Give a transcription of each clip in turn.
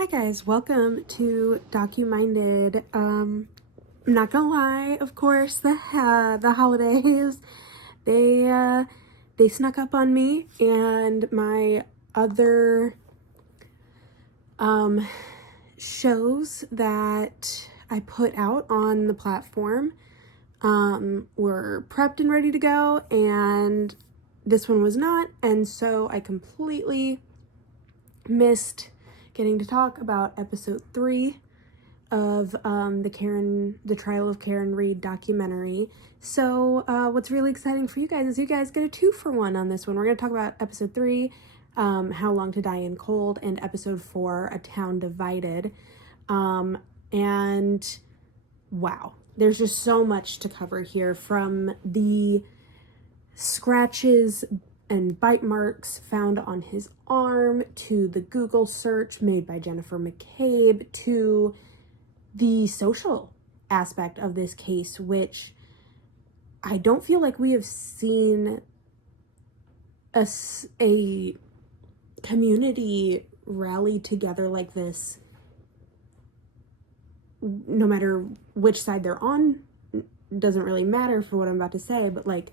Hi guys, welcome to DocuMinded. I'm not gonna lie, of course, the holidays they snuck up on me, and my other shows that I put out on the platform were prepped and ready to go, and this one was not, and so I completely missed getting to talk about episode 3 of the Trial of Karen Read documentary. So what's really exciting for you guys is you guys get a 2-for-1 on this one. We're going to talk about episode 3, How Long to Die in Cold, and episode 4, A Town Divided. And wow, there's just so much to cover here, from the scratches and bite marks found on his arm, to the Google search made by Jennifer McCabe, to the social aspect of this case, which I don't feel like we have seen a community rally together like this, no matter which side they're on. Doesn't really matter for what I'm about to say, but like,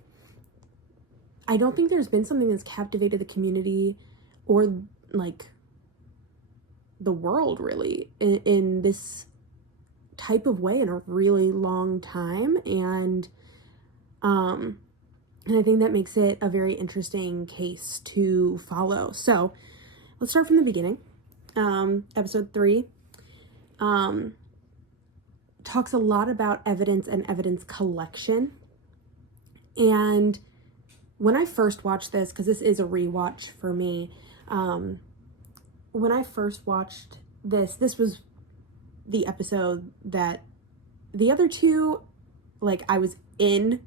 I don't think there's been something that's captivated the community or like the world really in this type of way in a really long time. And I think that makes it a very interesting case to follow. So let's start from the beginning. Episode 3 talks a lot about evidence and evidence collection. And when I first watched this, because this is a rewatch for me, when I first watched this was the episode that the other two, like, I was in,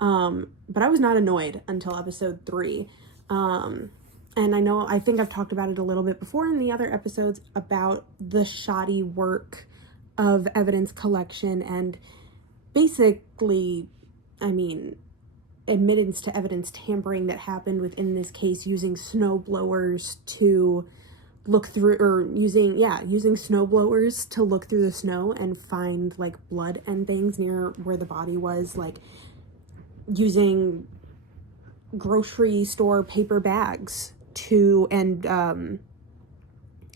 but I was not annoyed until episode 3. And I think I've talked about it a little bit before in the other episodes about the shoddy work of evidence collection and basically, admittance to evidence tampering that happened within this case, using snow blowers to look through, or using snow blowers to look through the snow and find like blood and things near where the body was, like using grocery store paper bags to and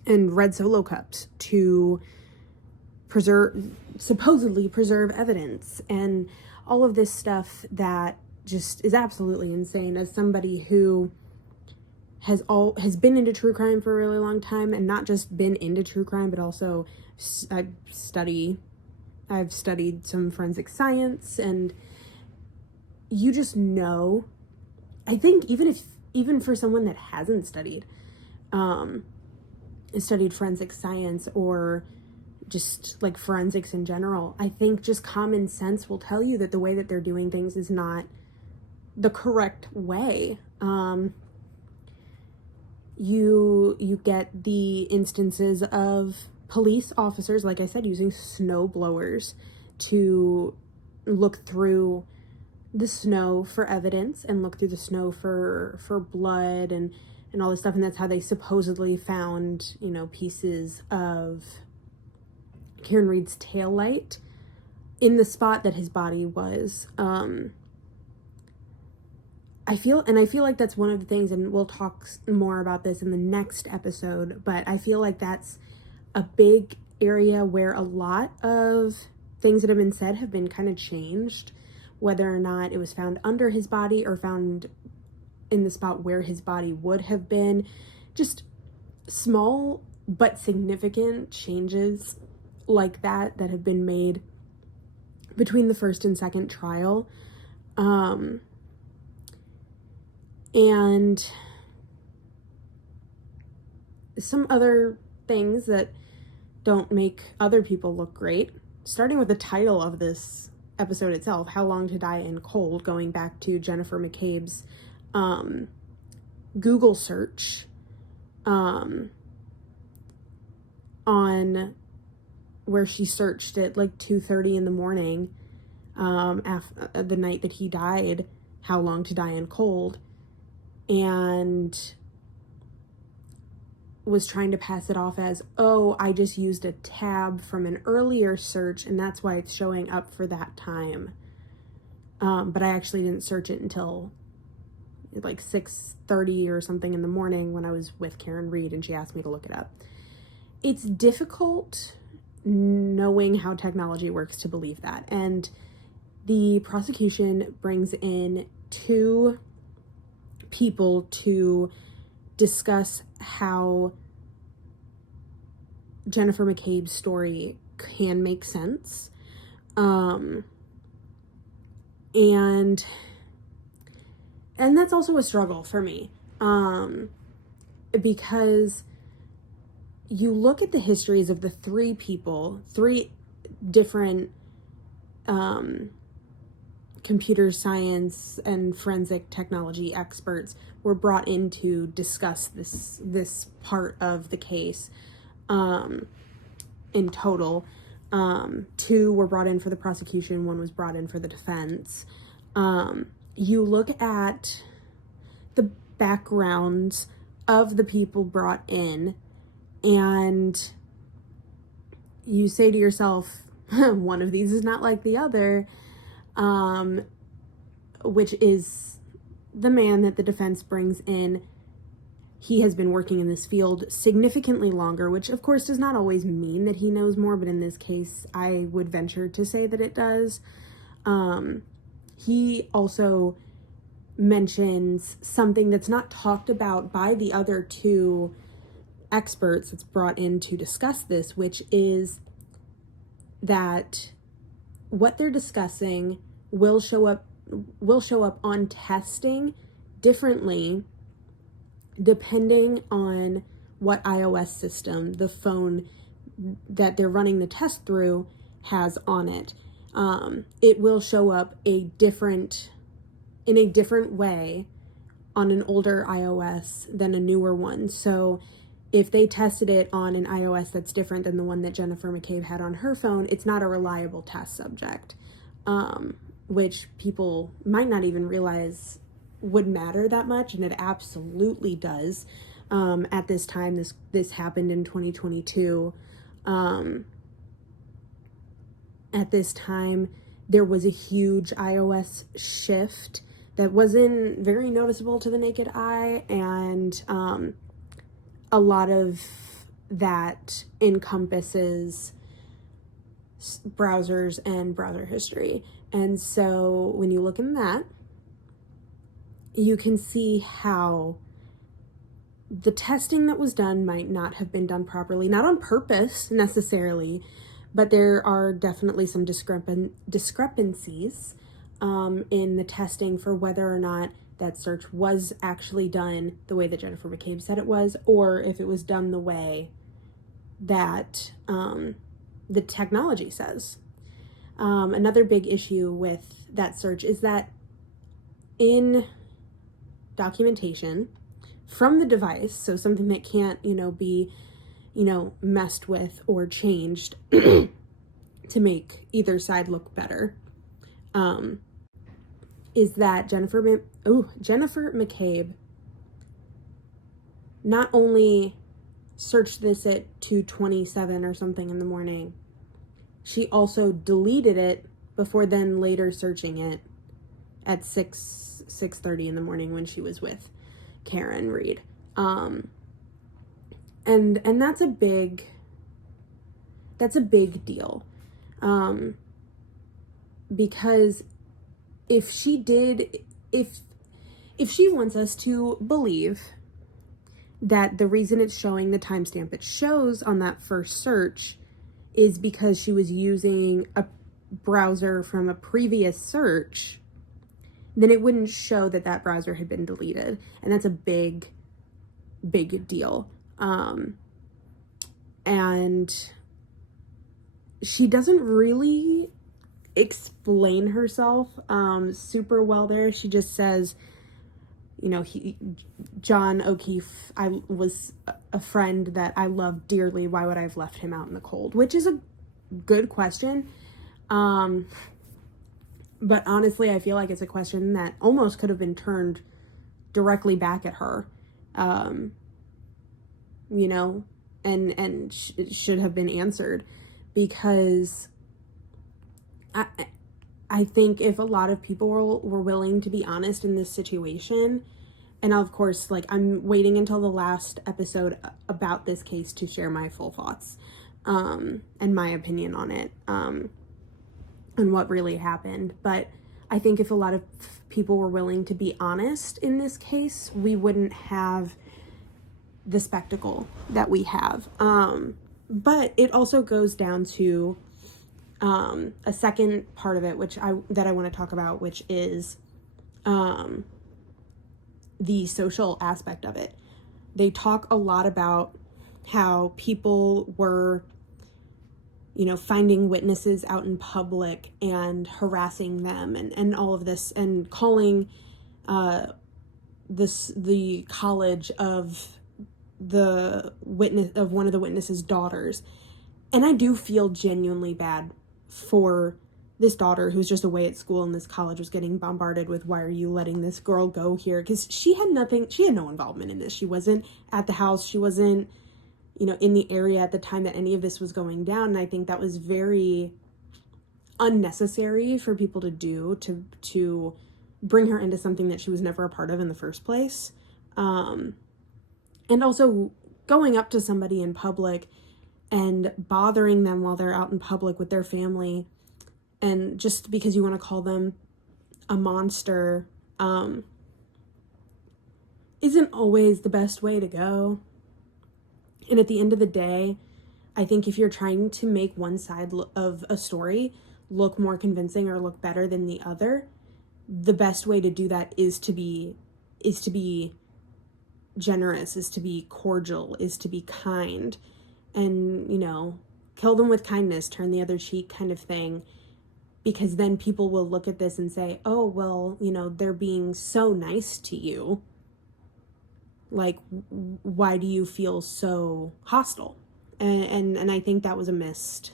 red Solo cups to supposedly preserve evidence, and all of this stuff that just is absolutely insane. As somebody who has been into true crime for a really long time, and not just been into true crime, but also I've studied some forensic science, and you just know, I think even for someone that hasn't studied forensic science or just like forensics in general, I think just common sense will tell you that the way that they're doing things is not the correct way. You get the instances of police officers, like I said, using snow blowers to look through the snow for evidence and look through the snow for blood and all this stuff. And that's how they supposedly found, pieces of Karen Read's taillight in the spot that his body was. I feel like that's one of the things, and we'll talk more about this in the next episode, but I feel like that's a big area where a lot of things that have been said have been kind of changed, whether or not it was found under his body or found in the spot where his body would have been. Just small but significant changes like that have been made between the first and second trial. And some other things that don't make other people look great, starting with the title of this episode itself, How Long to Die in Cold, going back to Jennifer McCabe's Google search on where she searched at like 2:30 in the morning after the night that he died, How Long to Die in Cold. And was trying to pass it off as, oh, I just used a tab from an earlier search and that's why it's showing up for that time. But I actually didn't search it until like 6:30 or something in the morning when I was with Karen Reed and she asked me to look it up. It's difficult knowing how technology works to believe that. And the prosecution brings in 2 people to discuss how Jennifer McCabe's story can make sense. And that's also a struggle for me, because you look at the histories of the 3 people, 3 different computer science and forensic technology experts were brought in to discuss this part of the case. In total, 2 were brought in for the prosecution, 1 was brought in for the defense. You look at the backgrounds of the people brought in and you say to yourself, one of these is not like the other, which is the man that the defense brings in. He has been working in this field significantly longer, which of course does not always mean that he knows more, but in this case, I would venture to say that it does. He also mentions something that's not talked about by the other 2 experts that's brought in to discuss this, which is that what they're discussing will show up on testing differently depending on what iOS system the phone that they're running the test through has on it. It will show up in a different way on an older iOS than a newer one. So if they tested it on an iOS that's different than the one that Jennifer McCabe had on her phone, it's not a reliable test subject, which people might not even realize would matter that much, and it absolutely does. At this time, this happened in 2022. At this time, there was a huge iOS shift that wasn't very noticeable to the naked eye, and a lot of that encompasses browsers and browser history. And so when you look in that, you can see how the testing that was done might not have been done properly, not on purpose necessarily, but there are definitely some discrepancies in the testing for whether or not that search was actually done the way that Jennifer McCabe said it was, or if it was done the way that the technology says. Another big issue with that search is that in documentation from the device, so something that can't, be, messed with or changed to make either side look better, is that Jennifer McCabe not only searched this at 2:27 or something in the morning, she also deleted it before then later searching it at 6:30 in the morning when she was with Karen Reed. And that's a big deal. Because if she wants us to believe that the reason it's showing the timestamp it shows on that first search is because she was using a browser from a previous search, then it wouldn't show that browser had been deleted. And that's a big deal. And she doesn't really explain herself super well there. She just says, John O'Keefe, I was a friend that I loved dearly. Why would I have left him out in the cold? Which is a good question. But honestly, I feel like it's a question that almost could have been turned directly back at her. you know, and should have been answered, because I think if a lot of people were willing to be honest in this situation, and of course, like, I'm waiting until the last episode about this case to share my full thoughts, and my opinion on it, and what really happened. But I think if a lot of people were willing to be honest in this case, we wouldn't have the spectacle that we have. But it also goes down to a second part of it, that I want to talk about, which is the social aspect of it. They talk a lot about how people were, you know, finding witnesses out in public and harassing them, and all of this, and calling the college of one of the witnesses' daughters. And I do feel genuinely bad for this daughter who's just away at school, and this college was getting bombarded with, why are you letting this girl go here? Because she had no involvement in this. She wasn't at the house. She wasn't, you know, in the area at the time that any of this was going down. And I think that was very unnecessary for people to do, to bring her into something that she was never a part of in the first place. And also going up to somebody in public and bothering them while they're out in public with their family, and just because you want to call them a monster, isn't always the best way to go. And at the end of the day, I think if you're trying to make one side of a story look more convincing or look better than the other, the best way to do that is to be generous, is to be cordial, is to be kind, and, you know, kill them with kindness, turn the other cheek kind of thing. Because then people will look at this and say, oh, well, you know, they're being so nice to you. Like, why do you feel so hostile? And I think that was a missed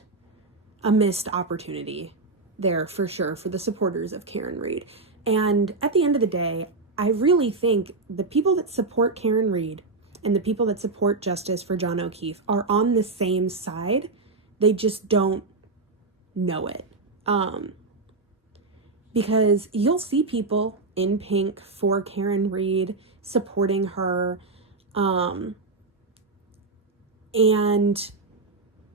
opportunity there, for sure, for the supporters of Karen Read. And at the end of the day, I really think the people that support Karen Read and the people that support justice for John O'Keefe are on the same side. They just don't know it. Because you'll see people in pink for Karen Read supporting her, and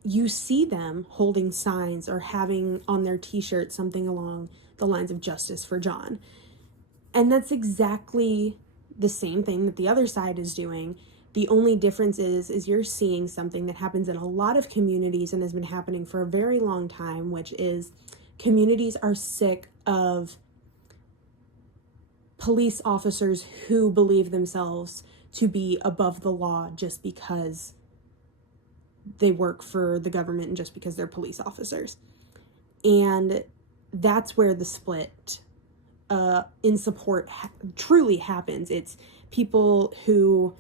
you see them holding signs or having on their t-shirt something along the lines of justice for John. And that's exactly the same thing that the other side is doing. The only difference is you're seeing something that happens in a lot of communities and has been happening for a very long time, which is communities are sick of police officers who believe themselves to be above the law just because they work for the government and just because they're police officers. And that's where the split in support truly happens. It's people who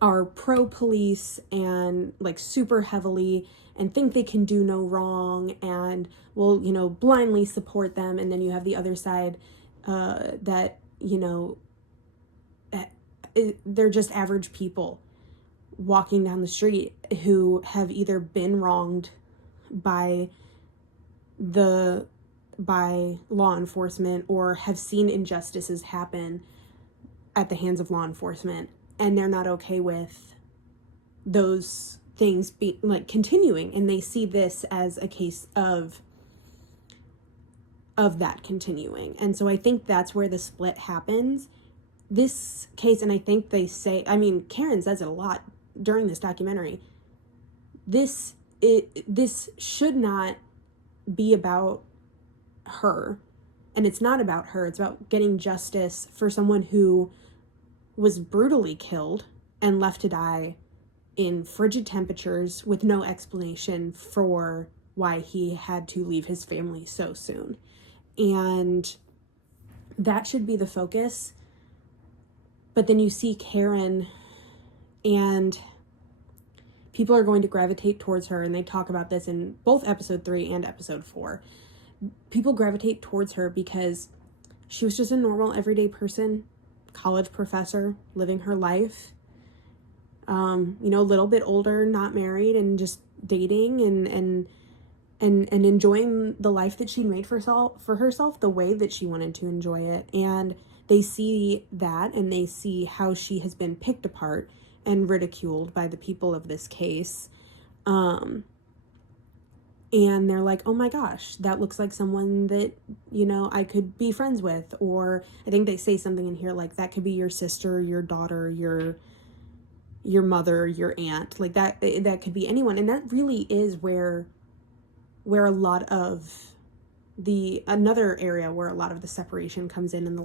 are pro-police and like super heavily and think they can do no wrong and will, you know, blindly support them. And then you have the other side that, you know, they're just average people walking down the street who have either been wronged by law enforcement or have seen injustices happen at the hands of law enforcement, and they're not okay with those things be like continuing, and they see this as a case of that continuing. And so I think that's where the split happens. This case, and I think they say, I mean, Karen says it a lot during this documentary, this should not be about her, and it's not about her. It's about getting justice for someone who was brutally killed and left to die in frigid temperatures with no explanation for why he had to leave his family so soon. And that should be the focus. But then you see Karen, and people are going to gravitate towards her, and they talk about this in both episode 3 and episode 4. People gravitate towards her because she was just a normal, everyday person, college professor, living her life. a little bit older, not married, and just dating and enjoying the life that she made for herself the way that she wanted to enjoy it. And they see that, and they see how she has been picked apart and ridiculed by the people of this case. And they're like, oh my gosh, that looks like someone that, I could be friends with. Or I think they say something in here like, that could be your sister, your daughter, your mother, your aunt. Like that could be anyone. And that really is where a lot of another area where a lot of the separation comes in, and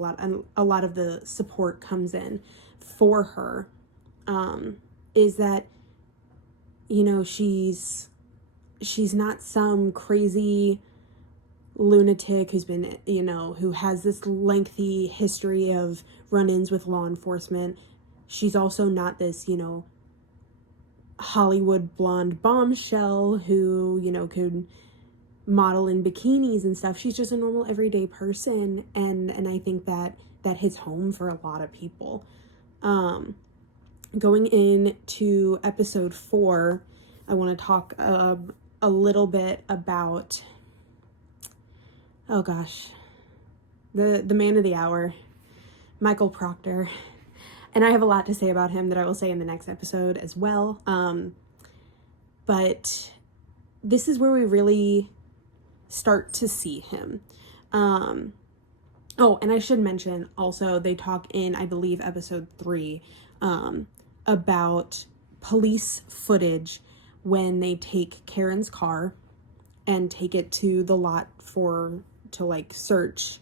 a lot of the support comes in for her, is that, she's not some crazy lunatic who's been, who has this lengthy history of run-ins with law enforcement. She's also not this, Hollywood blonde bombshell who, could model in bikinis and stuff. She's just a normal everyday person. And I think that hits home for a lot of people. Going into episode 4, I want to talk a little bit about, oh gosh, the man of the hour, Michael Proctor. And I have a lot to say about him that I will say in the next episode as well. But this is where we really start to see him. Oh, and I should mention also, they talk in, I believe, episode 3, about police footage when they take Karen's car and take it to the lot to search.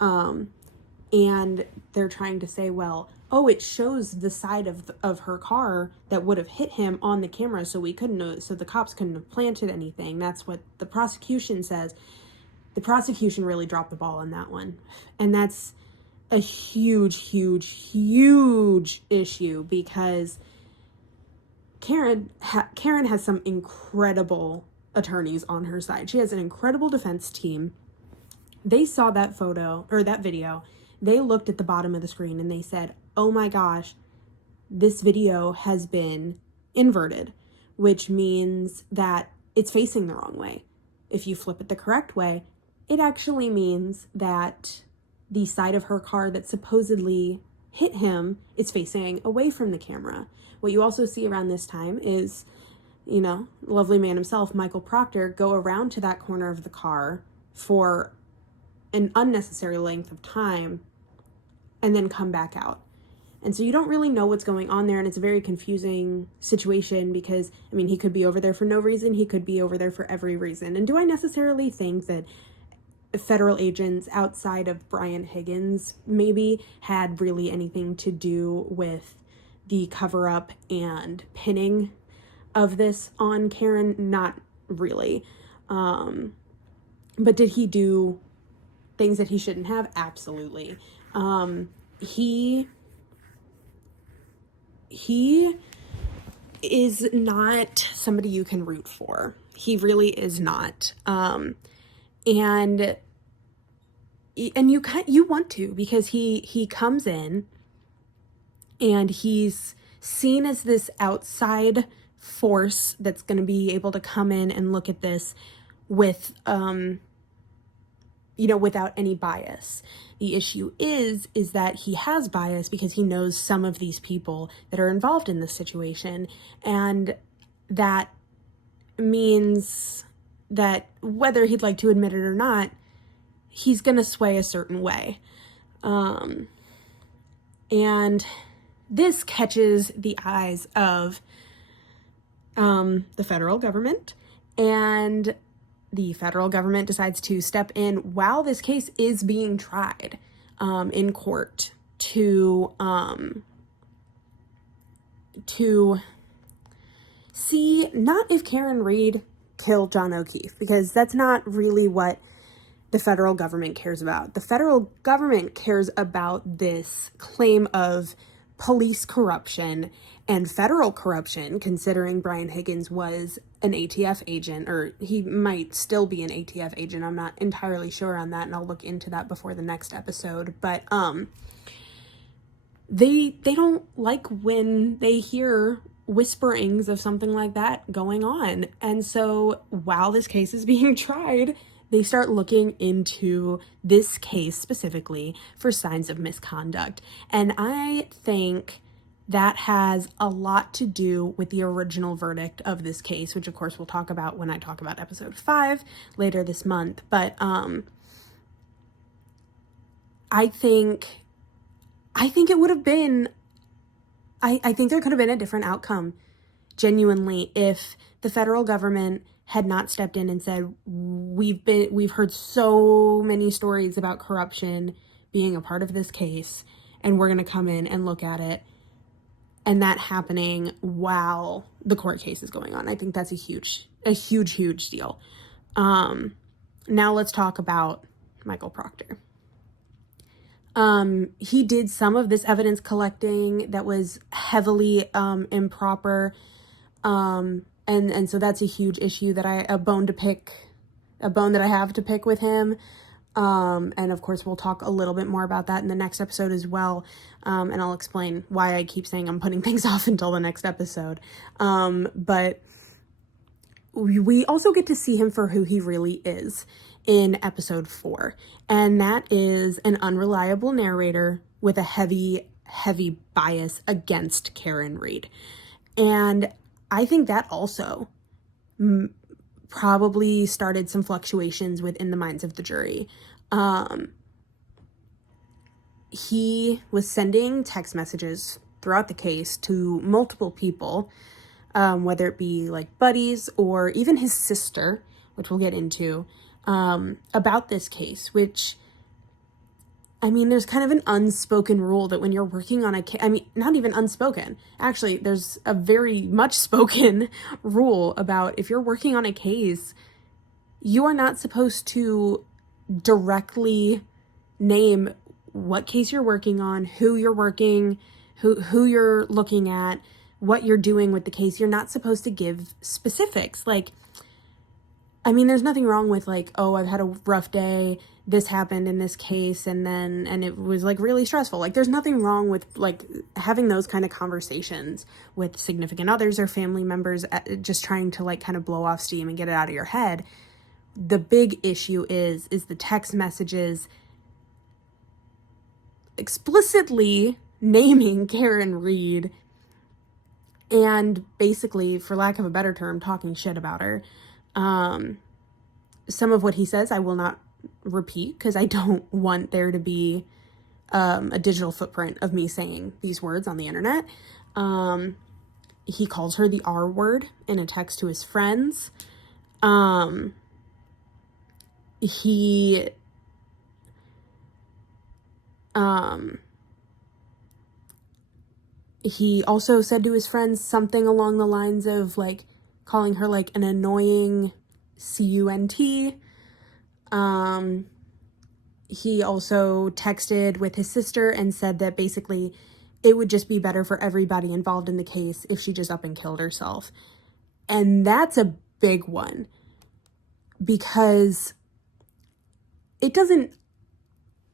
And they're trying to say, well, it shows the side of her car that would have hit him on the camera, so we couldn't know, so the cops couldn't have planted anything. That's what the prosecution says. The prosecution really dropped the ball on that one. And that's a huge, huge, huge issue, because Karen has some incredible attorneys on her side. She has an incredible defense team. They saw that photo or that video. They looked at the bottom of the screen and they said, oh my gosh, this video has been inverted, which means that it's facing the wrong way. If you flip it the correct way, it actually means that the side of her car that supposedly hit him is facing away from the camera. What you also see around this time is, lovely man himself, Michael Proctor, go around to that corner of the car for an unnecessary length of time and then come back out. And so you don't really know what's going on there, and it's a very confusing situation because, he could be over there for no reason, he could be over there for every reason. And do I necessarily think that federal agents outside of Brian Higgins maybe had really anything to do with the cover-up and pinning of this on Karen? Not really. But did he do things that he shouldn't have? Absolutely. He is not somebody you can root for. He really is not. And you want to, because he comes in and he's seen as this outside force that's going to be able to come in and look at this with, without any bias. The issue is that he has bias because he knows some of these people that are involved in this situation. And that means that whether he'd like to admit it or not, he's going to sway a certain way. And this catches the eyes of the federal government, and the federal government decides to step in while this case is being tried in court to see not if Karen Reed killed John O'Keefe, because that's not really what the federal government cares about. The federal government cares about this claim of police corruption and federal corruption, considering Brian Higgins was an ATF agent, or he might still be an ATF agent. I'm not entirely sure on that, and I'll look into that before the next episode. But they don't like when they hear whisperings of something like that going on. And so while this case is being tried, they start looking into this case specifically for signs of misconduct. And I think that has a lot to do with the original verdict of this case, which of course we'll talk about when I talk about episode 5 later this month. But I think it would have been, I think there could have been a different outcome, genuinely, if the federal government had not stepped in and said, we've heard so many stories about corruption being a part of this case, and we're going to come in and look at it, and that happening while the court case is going on. I think that's a huge deal. Now let's talk about Michael Proctor. He did some of this evidence collecting that was heavily improper. And so that's a huge issue that a bone that I have to pick with him. And of course we'll talk a little bit more about that in the next episode as well. And I'll explain why I keep saying I'm putting things off until the next episode. But we also get to see him for who he really is in episode 4. And that is an unreliable narrator with a heavy bias against Karen Reed. And I think that also probably started some fluctuations within the minds of the jury. He was sending text messages throughout the case to multiple people, whether it be like buddies or even his sister, which we'll get into, about this case, which, I mean, there's kind of an unspoken rule that when you're working on a case, I mean, not even unspoken, actually, there's a very much spoken rule about if you're working on a case, you are not supposed to directly name what case you're working on, who you're looking at, what you're doing with the case. You're not supposed to give specifics. Like, I mean, there's nothing wrong with like, oh, I've had a rough day, this happened in this case, and it was like really stressful. Like, there's nothing wrong with like having those kind of conversations with significant others or family members, just trying to like kind of blow off steam and get it out of your head. The big issue is the text messages explicitly naming Karen Reed and basically, for lack of a better term, talking shit about her. Some of what he says I will not repeat because I don't want there to be a digital footprint of me saying these words on the internet. He calls her the R word in a text to his friends. He also said to his friends something along the lines of like calling her like an annoying cunt. He also texted with his sister and said that basically it would just be better for everybody involved in the case if she just up and killed herself. And that's a big one because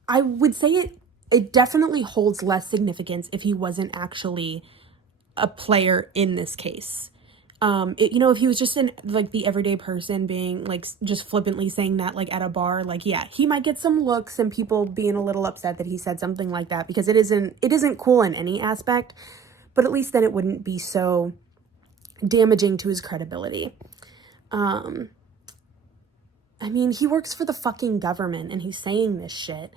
I would say it definitely holds less significance if he wasn't actually a player in this case. If he was just like the everyday person being like just flippantly saying that like at a bar, like, yeah, he might get some looks and people being a little upset that he said something like that because it isn't cool in any aspect, but at least then it wouldn't be so damaging to his credibility. I mean, he works for the fucking government and he's saying this shit.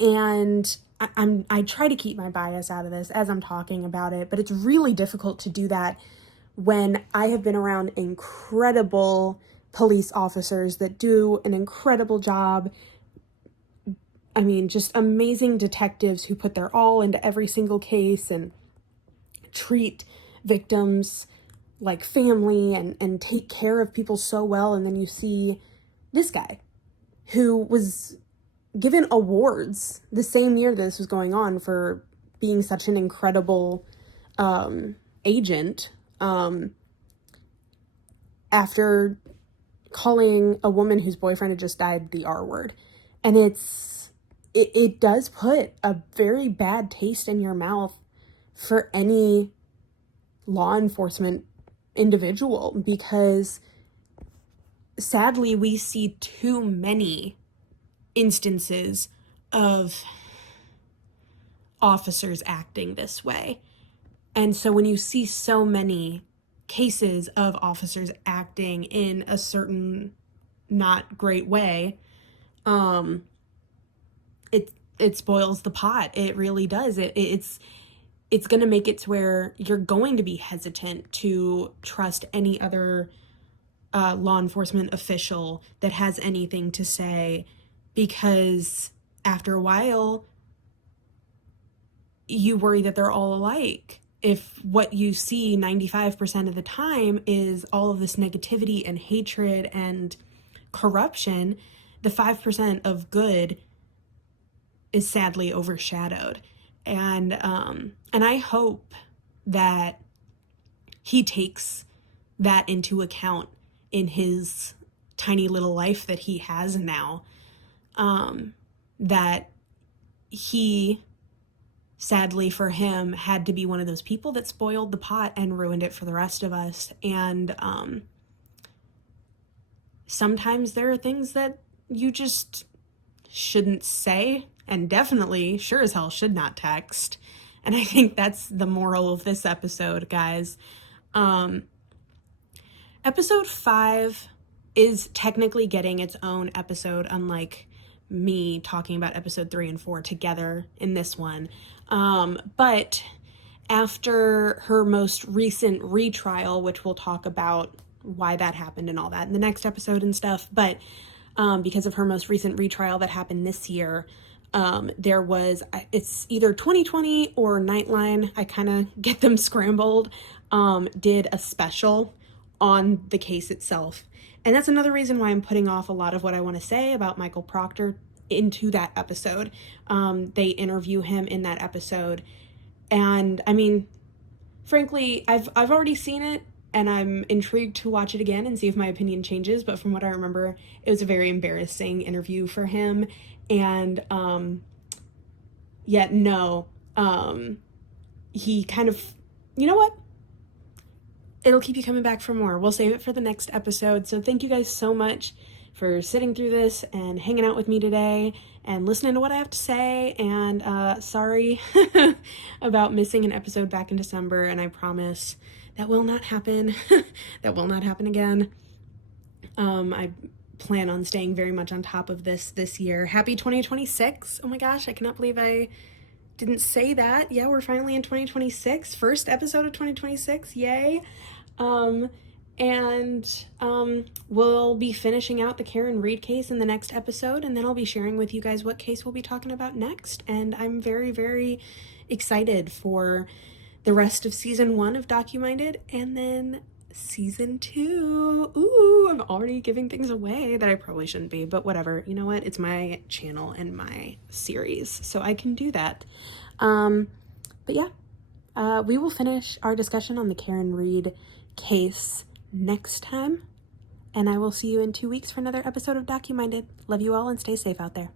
And I try to keep my bias out of this as I'm talking about it, but it's really difficult to do that when I have been around incredible police officers that do an incredible job. I mean, just amazing detectives who put their all into every single case and treat victims like family and take care of people so well. And then you see this guy who was given awards the same year that this was going on for being such an incredible agent, after calling a woman whose boyfriend had just died the R word. And it's it does put a very bad taste in your mouth for any law enforcement individual, because sadly we see too many instances of officers acting this way. And so when you see so many cases of officers acting in a certain not great way, it spoils the pot. It really does. It's going to make it to where you're going to be hesitant to trust any other law enforcement official that has anything to say, because after a while, you worry that they're all alike. If what you see 95% of the time is all of this negativity and hatred and corruption, the 5% of good is sadly overshadowed. And I hope that he takes that into account in his tiny little life that he has now. That he, sadly for him, had to be one of those people that spoiled the pot and ruined it for the rest of us. And sometimes there are things that you just shouldn't say, and definitely, sure as hell, should not text. And I think that's the moral of this episode, guys. Episode 5 is technically getting its own episode, unlike me talking about episode 3 and 4 together in this one. But after her most recent retrial, which we'll talk about why that happened and all that in the next episode and stuff, but because of her most recent retrial that happened this year, there was, it's either 2020 or Nightline, I kind of get them scrambled, did a special on the case itself. And that's another reason why I'm putting off a lot of what I want to say about Michael Proctor into that episode. They interview him in that episode. And I mean, frankly, I've already seen it, and I'm intrigued to watch it again and see if my opinion changes. But from what I remember, it was a very embarrassing interview for him. And yet, no, he kind of, you know what? It'll keep you coming back for more. We'll save it for the next episode. So thank you guys so much for sitting through this and hanging out with me today and listening to what I have to say. And sorry about missing an episode back in December. And I promise that will not happen. That will not happen again. I plan on staying very much on top of this year. Happy 2026. Oh my gosh, I cannot believe I didn't say that. Yeah, we're finally in 2026. First episode of 2026. Yay. We'll be finishing out the Karen Reed case in the next episode, and then I'll be sharing with you guys what case we'll be talking about next. And I'm very, very excited for the rest of season 1 of DocuMinded, and then season 2. Ooh, I'm already giving things away that I probably shouldn't be, but whatever. You know what? It's my channel and my series, so I can do that. But yeah, we will finish our discussion on the Karen Reed case next time, and I will see you in 2 weeks for another episode of DocuMinded. Love you all and stay safe out there.